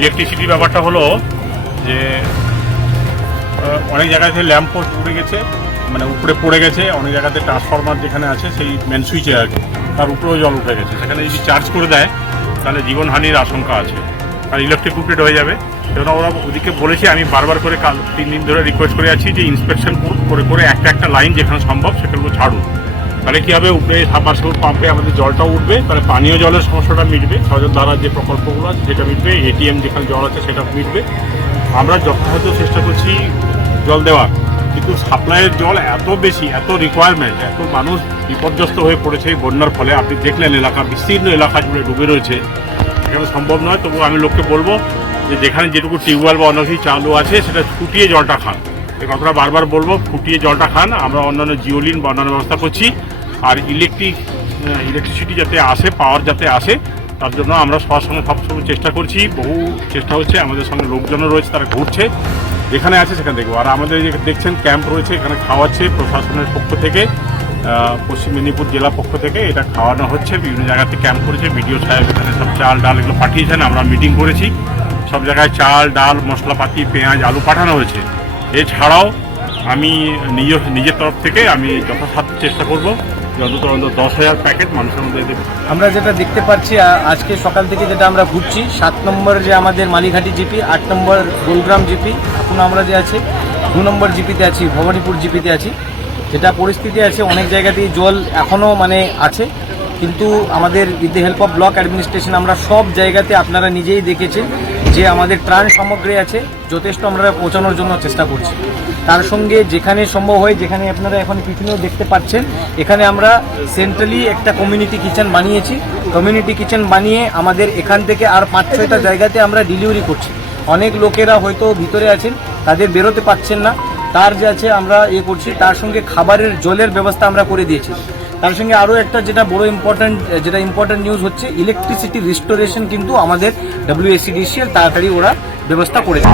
ইলেকট্রিসিটির ব্যাপারটা হলো যে অনেক জায়গাতে পোস্ট উড়ে গেছে মানে উপরে পড়ে গেছে অনেক জায়গাতে ট্রান্সফরমার যেখানে আছে সেই মেন সুইচে আর তার উপরেও জল উঠে গেছে সেখানে যদি চার্জ করে দেয় তাহলে জীবনহানির আশঙ্কা আছে আর ইলেকট্রিক কুপলেট হয়ে যাবে সেজন্য ওরা ওদিকে বলেছি আমি বারবার করে কাল তিন দিন ধরে রিকোয়েস্ট করে আছি যে ইন্সপেকশন করে করে একটা একটা লাইন যেখানে সম্ভব সেখানে ছাড়ুন তাহলে কী হবে উপরে সুর পাম্পে আমাদের জলটা উঠবে তাহলে পানীয় জলের সমস্যাটা মিটবে সজল দ্বারা যে প্রকল্পগুলো আছে সেটা মিটবে এটিএম যেখানে জল আছে সেটা মিটবে আমরা যথাযথ চেষ্টা করছি জল দেওয়ার কিন্তু সাপ্লাইয়ের জল এত বেশি এত রিকোয়ারমেন্ট এত মানুষ বিপর্যস্ত হয়ে পড়েছে বন্যার ফলে আপনি দেখলেন এলাকা বিস্তীর্ণ এলাকা জুড়ে ডুবে রয়েছে এখানে সম্ভব নয় তবু আমি লোককে বলবো যে যেখানে যেটুকু টিউবওয়েল বা অন্য কিছু চালু আছে সেটা ছুটিয়ে জলটা খান এ কথাটা বারবার বলবো ফুটিয়ে জলটা খান আমরা অন্যান্য জিওলিন বা অন্যান্য ব্যবস্থা করছি আর ইলেকট্রিক ইলেকট্রিসিটি যাতে আসে পাওয়ার যাতে আসে তার জন্য আমরা সবার সঙ্গে সবসময় চেষ্টা করছি বহু চেষ্টা হচ্ছে আমাদের সঙ্গে লোকজনও রয়েছে তারা ঘুরছে যেখানে আছে সেখানে দেখবো আর আমাদের যে দেখছেন ক্যাম্প রয়েছে এখানে খাওয়াচ্ছে প্রশাসনের পক্ষ থেকে পশ্চিম মেদিনীপুর জেলা পক্ষ থেকে এটা খাওয়ানো হচ্ছে বিভিন্ন জায়গাতে ক্যাম্প করেছে বিডিও সাহেব এখানে সব চাল ডাল এগুলো পাঠিয়েছেন আমরা মিটিং করেছি সব জায়গায় চাল ডাল মশলাপাতি পেঁয়াজ আলু পাঠানো হয়েছে এছাড়াও আমি নিজ নিজের তরফ থেকে আমি যথাসাধ্য চেষ্টা করব যততরন্ত দশ হাজার প্যাকেট মানুষের মধ্যে দেবে আমরা যেটা দেখতে পাচ্ছি আজকে সকাল থেকে যেটা আমরা ঘুরছি সাত নম্বর যে আমাদের মালিঘাটি জিপি আট নম্বর গোলগ্রাম জিপি এখন আমরা যে আছি দু নম্বর জিপিতে আছি ভবানীপুর জিপিতে আছি যেটা পরিস্থিতি আছে অনেক জায়গাতেই জল এখনও মানে আছে কিন্তু আমাদের with the help of block administration আমরা সব জায়গাতে আপনারা নিজেই দেখেছেন যে আমাদের ত্রাণ সামগ্রী আছে যথেষ্ট আমরা পৌঁছানোর জন্য চেষ্টা করছি তার সঙ্গে যেখানে সম্ভব হয় যেখানে আপনারা এখন পিছনেও দেখতে পাচ্ছেন এখানে আমরা সেন্ট্রালি একটা কমিউনিটি কিচেন বানিয়েছি কমিউনিটি কিচেন বানিয়ে আমাদের এখান থেকে আর পাঁচ ছয়টা জায়গাতে আমরা ডেলিভারি করছি অনেক লোকেরা হয়তো ভিতরে আছেন তাদের বেরোতে পারছেন না তার যে আছে আমরা এ ইয়ে করছি তার সঙ্গে খাবারের জলের ব্যবস্থা আমরা করে দিয়েছি তার সঙ্গে আরও একটা যেটা বড় ইম্পর্ট্যান্ট যেটা ইম্পর্ট্যান্ট নিউজ হচ্ছে ইলেকট্রিসিটি রিস্টোরেশন কিন্তু আমাদের ডাব্লিউএসিডিসিএল তাড়াতাড়ি ওরা ব্যবস্থা করেছে